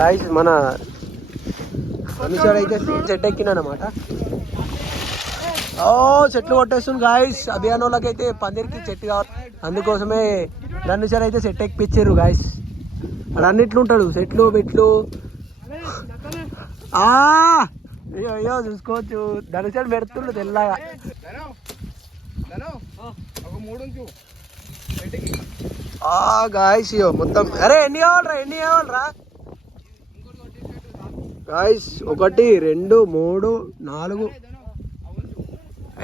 Guys మన అయితే చెట్టు ఎక్కినానమాట. చెట్లు కొట్టేస్తుంది గాయస్. అభియాన్ వాళ్ళకి అయితే పందిరికి చెట్టు కావాలి, అందుకోసమే ధనుషాలు అయితే చెట్టు ఎక్కిపించారు గాయస్. అక్కడ అన్నిట్లు ఉంటాడు, చెట్లు బిట్లు. అయ్యో అయ్యో చూసుకోవచ్చు, ధనుషాలు పెడుతుండు తెల్లగా. గాయస్ మొత్తం అరే ఎన్ని కావాలరా గాయస్? 1 2 3 4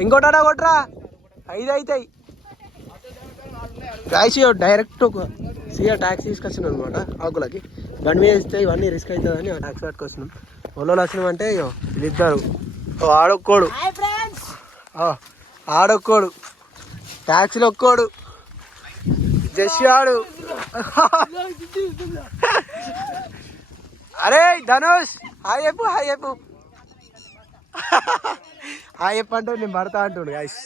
ఇంకోటా కొట్రా, 5 అవుతాయి గాయస్. డైరెక్ట్ ట్యాక్సీ తీసుకొచ్చినాం అనమాట. ఆకులకి బండి మీద ఇస్తే ఇవన్నీ రిస్క్ అవుతుందని ట్యాక్సీ పట్టుకొచ్చినాం. ఒళ్ళోళ్ళు వచ్చినాం అంటే వీళ్ళిద్దరు ఆడొక్కోడు ట్యాక్సీలో ఒక్కోడు జస్యాడు. అరే ధనుష్ హాయ్ చెప్పు అంటే నేను పడతా అంటుండు గాయస్.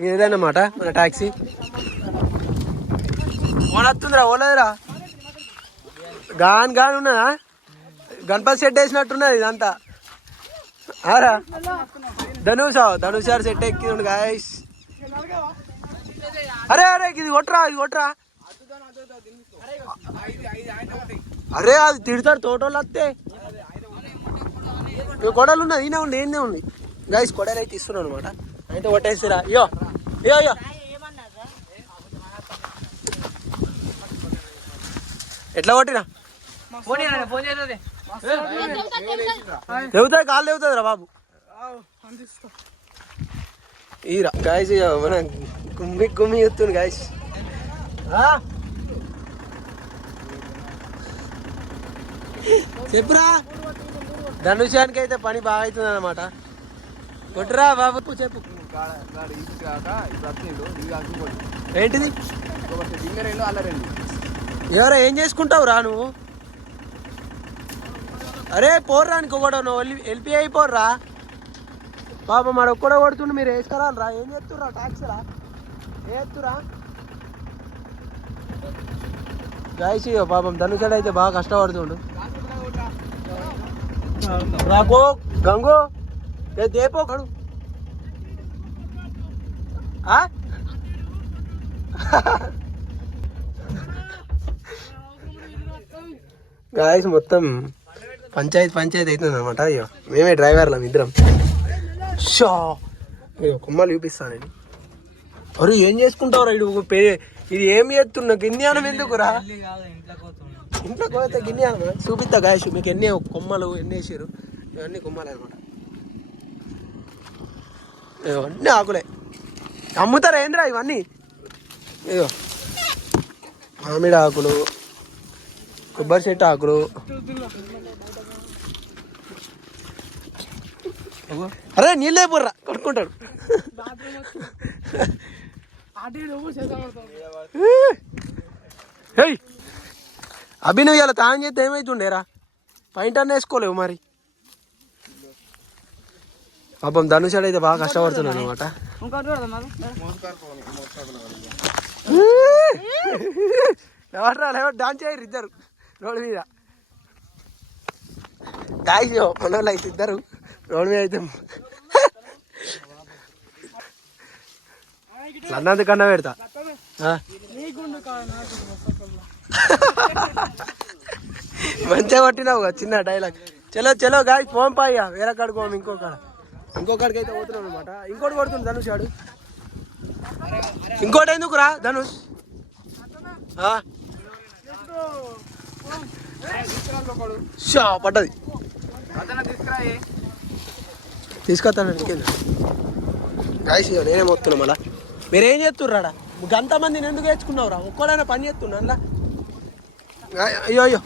ఇదేనమాట మన ట్యాక్సీ. ఓనొస్తుందిరా, ఓలేదురా, గాన్ ఉన్నదా? గణపతి సెట్ వేసినట్టున్నది ఇదంతా. ఆరా ధనుష్ సార్ సెట్ ఎక్కిండు గాయస్. అరే ఇది కొట్రా. అరే అది తిడతారు తోటోళ్ళు వస్తే. కొడలు ఉన్నది, ఏందే ఉంది గాయస్. కొడలు అయితే ఇస్తున్నాను అనమాట. అయితే కొట్టేసిరా. అయ్యో ఎట్లా కొట్టినా తెగుతుంది, కాలు తెగుతుంది రా బాబు. ఈరా గాయస్ మన గుమ్మి ఎత్తుంది గాయస్. చెప్పురా, ధనుషానికి అయితే పని బాగా అవుతుంది అనమాట. కొట్టురా బాబు, చెప్పు. ఏంటిది? ఎవరో ఏం చేసుకుంటావు రా నువ్వు? అరే పోర్రా ఇంకొకడు, నువ్వు ఎల్పి అయిపోర్రా పాపం. మాడు ఒక్కడో కొడుతుండు, మీరు వేసుకురాలరా. ఏం చేస్తుర్రా ట్యాక్సీరా? ఏ ఎత్తురా గాయస్. పాపం ధనుషాడు అయితే బాగా కష్టపడుతుండు. రాకో గంగు దేపో కడు. గాయస్ మొత్తం పంచాయతీ అవుతుంది అనమాట. అయ్యో మేమే డ్రైవర్లం ఇద్దరం. కొమ్మలు చూపిస్తాను నేను. అరే ఏం చేసుకుంటావురా? ఇది ఏమి చేస్తున్నా? గిన్నెనం ఎందుకురా? ఇంట్లో పోతే గిన్నెనం చూపిస్తా గాయస్. మీకు ఎన్ని కొమ్మలు ఎన్ని వేసారు? ఇవన్నీ కొమ్మలు అనమాట. అన్నీ ఆకులే. అమ్ముతారా ఏంద్రా ఇవన్నీ? ఇగో మామిడి ఆకులు, కొబ్బరి చెట్టు ఆకులు. అరే నీళ్ళే పోర్రా, కొట్టుకుంటాడు. అభినవ్ ఇలా తాను చేస్తే ఏమైతుండేరా? పైంట్ అన్న వేసుకోలేవు మరి. పాపం ధనుషాడు అయితే బాగా కష్టపడుతున్నాడు అనమాట. డాన్స్ చేయరు ఇద్దరు రోడ్డు మీద. గాయస్ మనోళ్ళు అయితే ఇద్దరు రోడ్డు మీద అయితే అన్నంత కన్నా పెడతా. మంచిగా కొట్టినావు చిన్న డైలాగ్. చలో గాయస్ ఫోన్ పాయ్యా, వేరే కాడికి పోం. ఇంకొకడికి అయితే పోతున్నాం అనమాట. ఇంకోటి కొడుతుంది ధనుష్ ఆడు. ఇంకోటి ఎందుకు రా ధనుష్? పడ్డది తీసుకొస్తాను. గాయస్ నేనే మొత్తున్నా. మళ్ళా మీరేం చేస్తుర్రాడా? గంతమందిని ఎందుకు వేసుకున్నావురా? ఒక్కడైనా పని చేస్తున్నా అందులో. అయ్యో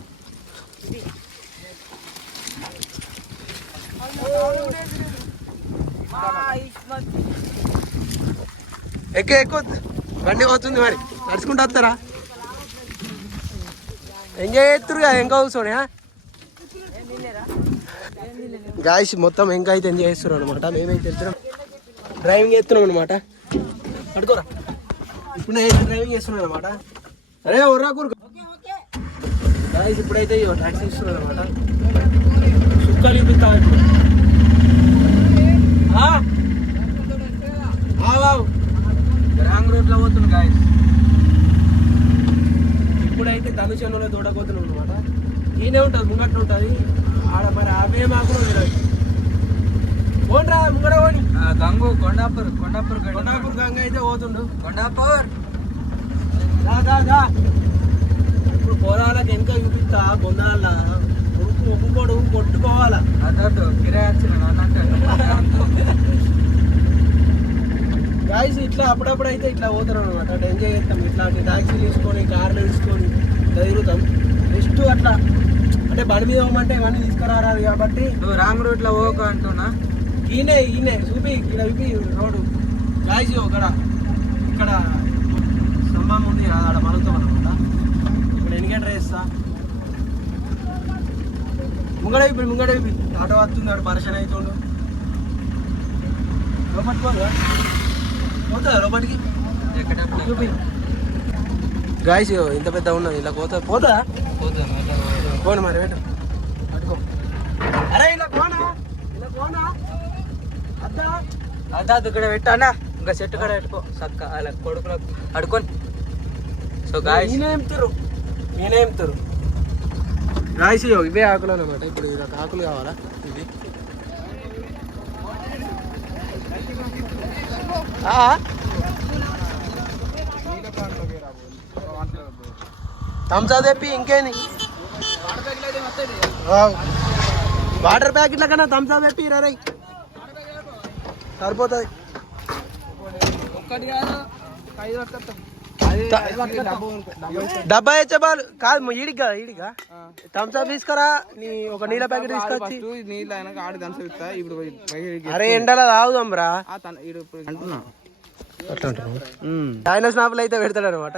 ఎక్కువ బండి పోతుంది మరి. నడుచుకుంటూ వస్తారా? ఎంజాయ్ చేస్తురు కదా ఇంకా కూర్చొని. గాయస్ మొత్తం ఇంకా అయితే ఎంజాయ్ చేస్తున్నాం అనమాట. మేమైతే వెళ్తున్నాం, డ్రైవింగ్ చేస్తున్నాం అనమాట. అడుకోరా, ఇప్పుడు నేను డ్రైవింగ్ చేస్తున్నాను అనమాట. అరే ఒర్రా కూర గాయస్ ఇప్పుడైతే టాక్సీ ఇస్తున్నారు అనమాట. సుక్కలు చూపిస్తా ఇప్పుడు. రాంగ్ రోడ్లో పోతుంది గాయస్. ఇప్పుడైతే ధనుషంలో తోడపోతున్నాం అనమాట. ఈయనే ఉంటుంది, ముంగట్టు ఉంటుంది ఆడ. మరి అవే మాకు పోండ్రా ముంగడ పోని. గంగు కొండాపూర్ కొండాపూర్ కొండాపూర్ గంగ అయితే పోతుండు. కొండాపూర్ ఇప్పుడు పొలాలకు వెనక చూపిస్తా. బొందాల ఉరుకు ఒప్పుకోడు కొట్టుకోవాలా. అదొద్దు కిరాయి గాయస్ ఇట్లా అప్పుడప్పుడు అయితే ఇట్లా పోతున్నాం అనమాట. అట్లా ఎంజాయ్ చేస్తాం. ఇట్లాంటి ట్యాక్సీలు తీసుకొని కార్లు తీసుకొని ఇట్లా తిరుగుతాం. జస్ట్ అట్లా అంటే బండి మీద పోమంటే ఇవన్నీ తీసుకురారాదు కాబట్టి. నువ్వు రాంగ్ రూట్లో పోక అంటున్నా. ఈయనే చూపి ఇక్కడ చూపి రోడ్డు. గాయస్ ఇక్కడ స్తంభం ఉంది కదా, ఆడ మలుగుతాం అనమాట. ఇప్పుడు ఎన్నిగంట వేస్తా ముంగడ విప్పి ఆటో వస్తుంది. ఆడు పరిశన్ అవుతుండు. లోపలికి పోతుందా లోపలికి చూపి. గాయస్ ఇంత పెద్ద ఉన్నది ఇలా పోతా పోను మరి పెట్టు అడుకో. అరే ఇలా పోనా అద్దా ఇక్కడ పెట్టానా ఇంకా చెట్టు కడ పెట్టుకో చక్క అలా కొడుకులకు అడుకొని. సో గాయస్ నేనే చెప్తారు గాయస్ ఇవే ఆకులు అనమాట. ఇప్పుడు ఇలా ఆకులు కావాలా ఇది. థమ్సా తెప్పి ఇంకేంది వాటర్ ప్యాకెట్ల కన్నా థమ్సా తెప్పి రే సరిపోతుంది. డబ్బా ఇచ్చే బాలు కాదు ఈడిగా థమ్స్ అప్ తీసుకురా. నీ ఒక నీళ్ళ ప్యాకెట్ తీసుకొచ్చి. అరే ఎండలో తాగుదాం రా అంటున్నా. అట్లా ఆయన స్నాపులు అయితే పెడతాడు అనమాట.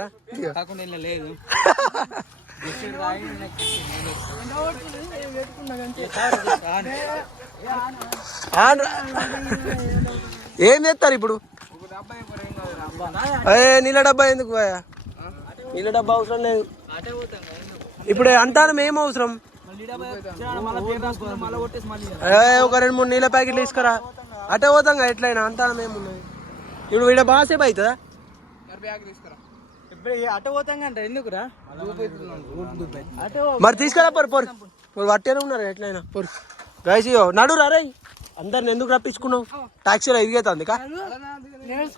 లేదు ఏం చేస్తారు ఇప్పుడు? అదే నీళ్ళ డబ్బా ఎందుకు పోయా? నీళ్ళ డబ్బా అవసరం లేదు. ఇప్పుడు అంటాను ఏం అవసరం? ఒక 2-3 నీళ్ళ ప్యాకెట్లు తీసుకురా. అటే పోతాం కదా ఎట్లయినా. అంటాను ఏమున్నది ఇప్పుడు వీడ బాసేపు అవుతుందా? అటు పోతాం కంటే ఎందుకురా మరి తీసుకురా పొరు పట్టేనే ఉన్నారు ఎట్లయినా పొరు. గైస్ నడురా రే. అందరిని ఎందుకు రప్పించుకున్నావు? టాక్సీలో ఇదిగేతుంది కా.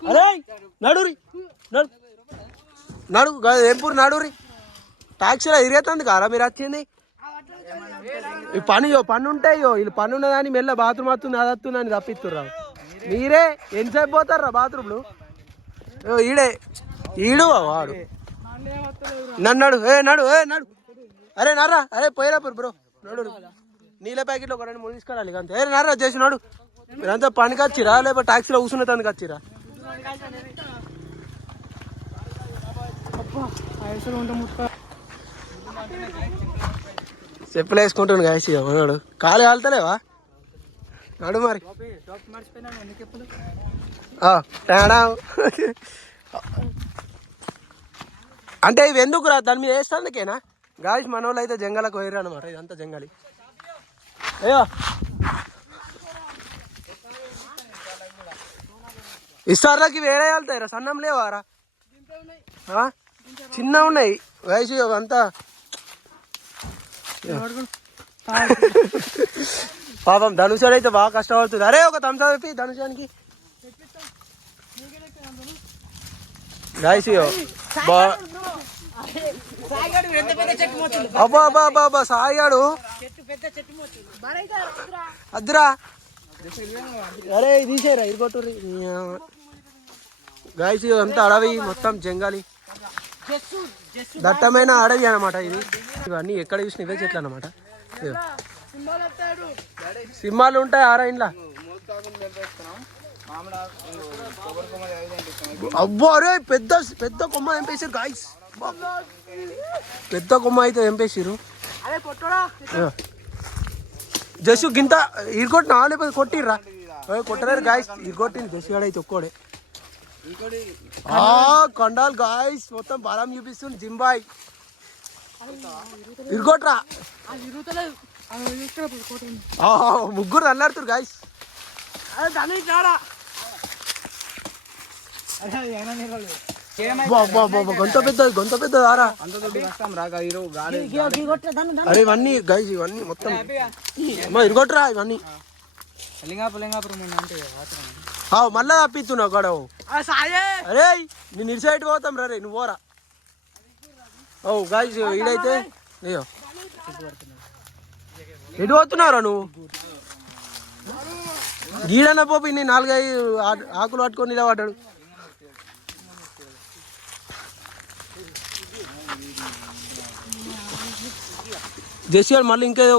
అరే నడురి నడు ఏంపూరు నడురి. టాక్సీలో ఇరిగేతుంది కారా మీరు వచ్చింది. ఈ పని ఉంటాయో వీళ్ళు పని ఉన్నదాన్ని మెల్ల బాత్రూమ్ వస్తుంది అది వస్తుంది అని తప్పిస్తుర్రా. మీరే ఎంతసేపు పోతారా బాత్రూమ్లు? ఈడు వాడు నన్ను నడు. అరే నర్రా. అరే పోయిరా బ్రో నడు. నీళ్ళ ప్యాకెట్లు ఒక 2-3 తీసుకురాలి అంతే. నర్రా చేసి నడు. మీరంతా పనికి వచ్చిరా లేకపోతే టాక్సీలో కూర్చున్న తందుకు వచ్చిరా? చెప్పులు వేసుకుంటాను గాయసి ఉన్నాడు. కాలు కాలుతలేవా? నడు మరి. అంటే ఇవి ఎందుకు రా? దాని మీద వేస్తానికేనా? గాయస్ మన వాళ్ళు అయితే జంగలకు పోయారు అనమాట. ఇదంతా జంగలి. అయ్యో ఇస్తార్లకి వేరే వెళ్తాయి రా. సన్నం లేవారా? చిన్న ఉన్నాయి వయసు అంతా. పాపం ధనుషాడు అయితే బాగా కష్టపడుతుంది. అరే ఒక థమ్స్ అప్ చెప్పి ధనుషానికి. గాయస్ అబ్బా సాయిగాడు అద్దురా. అరే తీసేరా ఇరుగొట్టుర్రి. గాయస్ అంతా అడవి మొత్తం జంగాలి దట్టమైన అడవి అనమాట ఇది. ఇవన్నీ ఎక్కడ చూసిన ఇవే చెట్లు అనమాట. సింహాలు ఉంటాయి ఆరా ఇంట్లో. అబ్బో అరే పెద్ద పెద్ద కొమ్మ ఎంపేసారు గాయస్. పెద్ద కొమ్మ అయితే ఎంపేసారు. జస్సు గింత ఇరుగొట్టినా లేకపోతే కొట్టిర్రా? కొట్టలేరు గాయస్. ఇరుగొట్టింది జస్సు అయితే ఒక్కోడే. కొండాలు గాయస్ మొత్తం బలం చూపిస్తుంది. జింబాయ్ ఇరుగొట్రా ముగ్గురు అల్లాడుతురు గాయస్. గొంత పెద్ద ఆరా. అరే ఇవన్నీ గైస్ ఇవన్నీ మొత్తం ఇరుగొట్రా ఇవన్నీ. మళ్ళా తప్పిస్తున్నావు గడ. అరే నేను ఇటు సైడ్ పోతాం రే నువ్వు పోరా. ఓ గాయస్ ఈడైతే అయ్యో ఎటు పోతున్నావురా నువ్వు? గీడన్న పోపి నీ 4-5 ఆకులు పట్టుకొని ఇలా పడ్డాడు. జెసిగాడు మళ్ళీ ఇంకేదో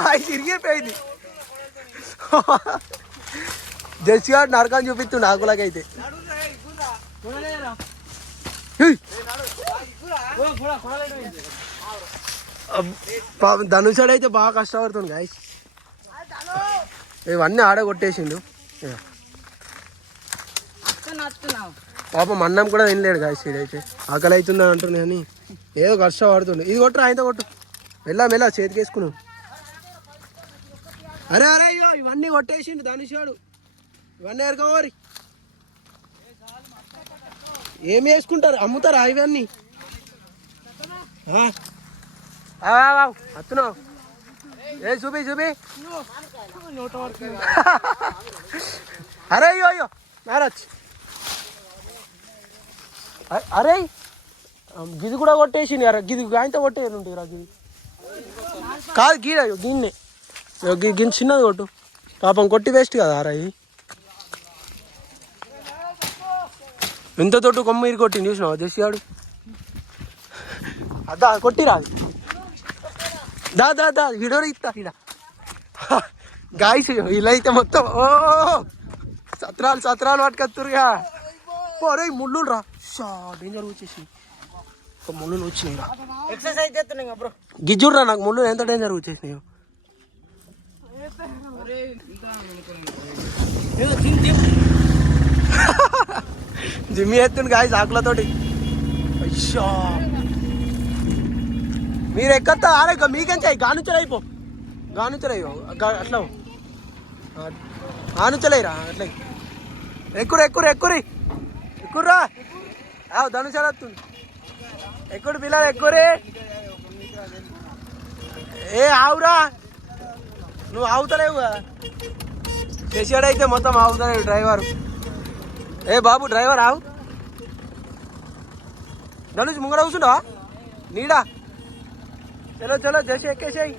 గాయస్ ఇరిగిపోయింది. జెసిగాడు నరకని చూపిస్తుండు ఆకులకైతే. ధనుషాడు అయితే బాగా కష్టపడుతుంది గాయస్. ఇవన్నీ ఆడ కొట్టేసిండు. పాపం అన్నం కూడా తినలేడు గాయస్. ఇదైతే ఆకలి అవుతుంది అంటున్నా కానీ ఏదో కష్టపడుతుండు. ఇది కొట్టరు ఆయనతో కొట్టు. మెల్ల చేతికి వేసుకున్నావు. అరే అయ్యో ఇవన్నీ కొట్టేసిండు ధనుషాడు. ఇవన్నీ ఎరగవరి ఏం వేసుకుంటారు? అమ్ముతారా ఇవన్నీ? అత్తున్నావు ఏ చూపి అరే అయ్యో నారాజ్. అరే గిది కూడా కొట్టేసింది. అరే గిది ఆయనతో కొట్టేది ఉంటుంది రా. గిది కాదు గీడ గిన్నె గిన్నె చిన్నది కొట్టు. పాపం కొట్టి వేస్ట్ కదా అరా. ఇది ఎంత తోటి కొమ్మ ఇరి కొట్టింది చూసినావా జెసిగాడు? అదా కొట్టిరాదు. దా వీడో ఇస్తా ఇడ గాయస్. ఇలా అయితే మొత్తం సత్రాలు పట్టుకొస్తురుగా. పోరే ముళ్ళు రా డేంజర్ వచ్చేసి ముళ్ళు వచ్చినాయి రా. ఎక్సర్సైజ్ చేస్తున్నాయి బ్రో. గిజ్జుర్రా నాకు ముళ్ళు ఎంత డేంజర్ వచ్చేసినాయో. జిమ్మి ఎత్తుండు గాయస్ ఆకులతోటి. అయ్యా మీరు ఎక్కత్తా అరే మీకెంచాయి గానుంచలైపో గానుంచలేవు అట్లా ఆనుంచలేరా అట్లా. ఎక్కుర్రా ధనుషాలు వస్తుంది. ఎక్కుడు పిల్లలు ఎక్కురే. ఏ ఆవురా నువ్వు ఆవుతలేవు కదా. చేసాడైతే మొత్తం ఆవుతలేవు డ్రైవర్. ఏ బాబు డ్రైవర్ ఆవు. ధనుష్ ముంగడ కూర్చుంటావా నీడా? చలో జసి ఎక్కేసాయి.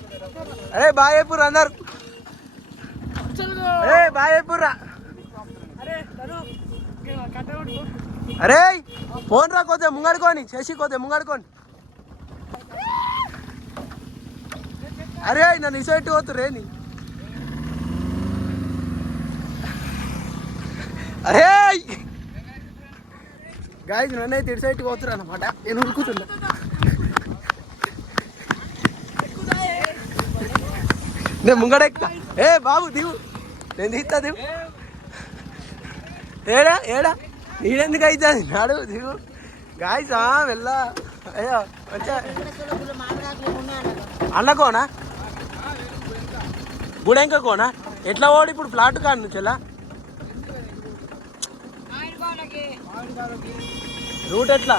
అరే బాయేపూర్ అందరు. అరే బాయేపూర్ రా. అరే ఫోన్ రా కోతే ముంగడుకోని చేసి కోతే ముంగడుకోని. అరే నన్ను ఇసెట్టు పోతురే నీ. అరే గాయస్ నన్నైతే ఇటు సైడ్కి పోతురా అనమాట. నేను ఉరుకుతున్నా. నేను ముంగడ ఎక్కుతా. ఏ బాబు దిగు నేను దిగుతా దిగు. ఏడా నీడెందుకు అవుతుంది నాడు దిగు. గాయస్ వెళ్ళా. అయ్యో వచ్చా అన్నకోనా గుడెంక కోనా ఎట్లా ఓడి ఇప్పుడు ఫ్లాట్ కాడు నుంచి ఎలా రూట్ ఎట్లా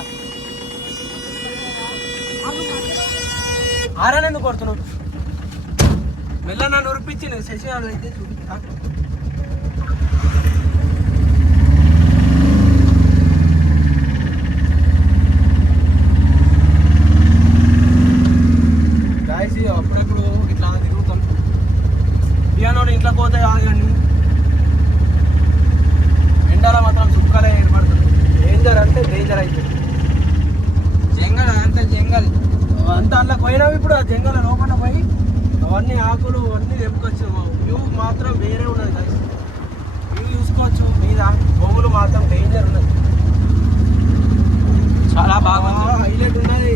ఆరాని ఎందుకు కొడుతున్నావు? మెల్ల నన్ను ఉరిపించి నేను శశివాళ్ళు అయితే చూపిస్తా. గాయసి అప్పుడెప్పుడు ఇట్లా తిరుగుతాం. బియ్యానోడు ఇంట్లో పోతే కాదండి. ఎండల మాత్రం సుక్కలే ఏర్పడుతుంది. డేంజర్ అంటే డేంజర్ అవుతుంది. జంగల్ అంతా అందులో పోయినావు. ఇప్పుడు ఆ జంగల లోపల పోయి అవన్నీ ఆకులు అన్నీ తెంపుకొచ్చాము. వ్యూ మాత్రం వేరే ఉన్నది కదా. వ్యూ చూసుకోవచ్చు మీద. భూములు మాత్రం డేంజర్ ఉన్నది. చాలా బాగా హైలైట్ ఉన్నది.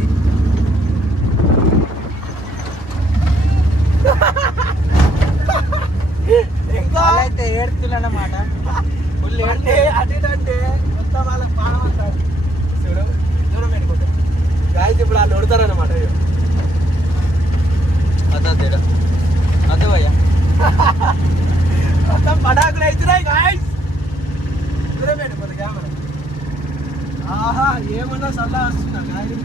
ఇంకా అయితే ఏడుతున్నమాట. ఫుల్ అంటే అటు అంటే మొత్తం వాళ్ళకి బాగా ఉంటారు. చూడు దూరం పెట్టుకుంటారు. గాయత్రి ఆహా ఏమన్నా సల్లా వస్తున్నా గాలి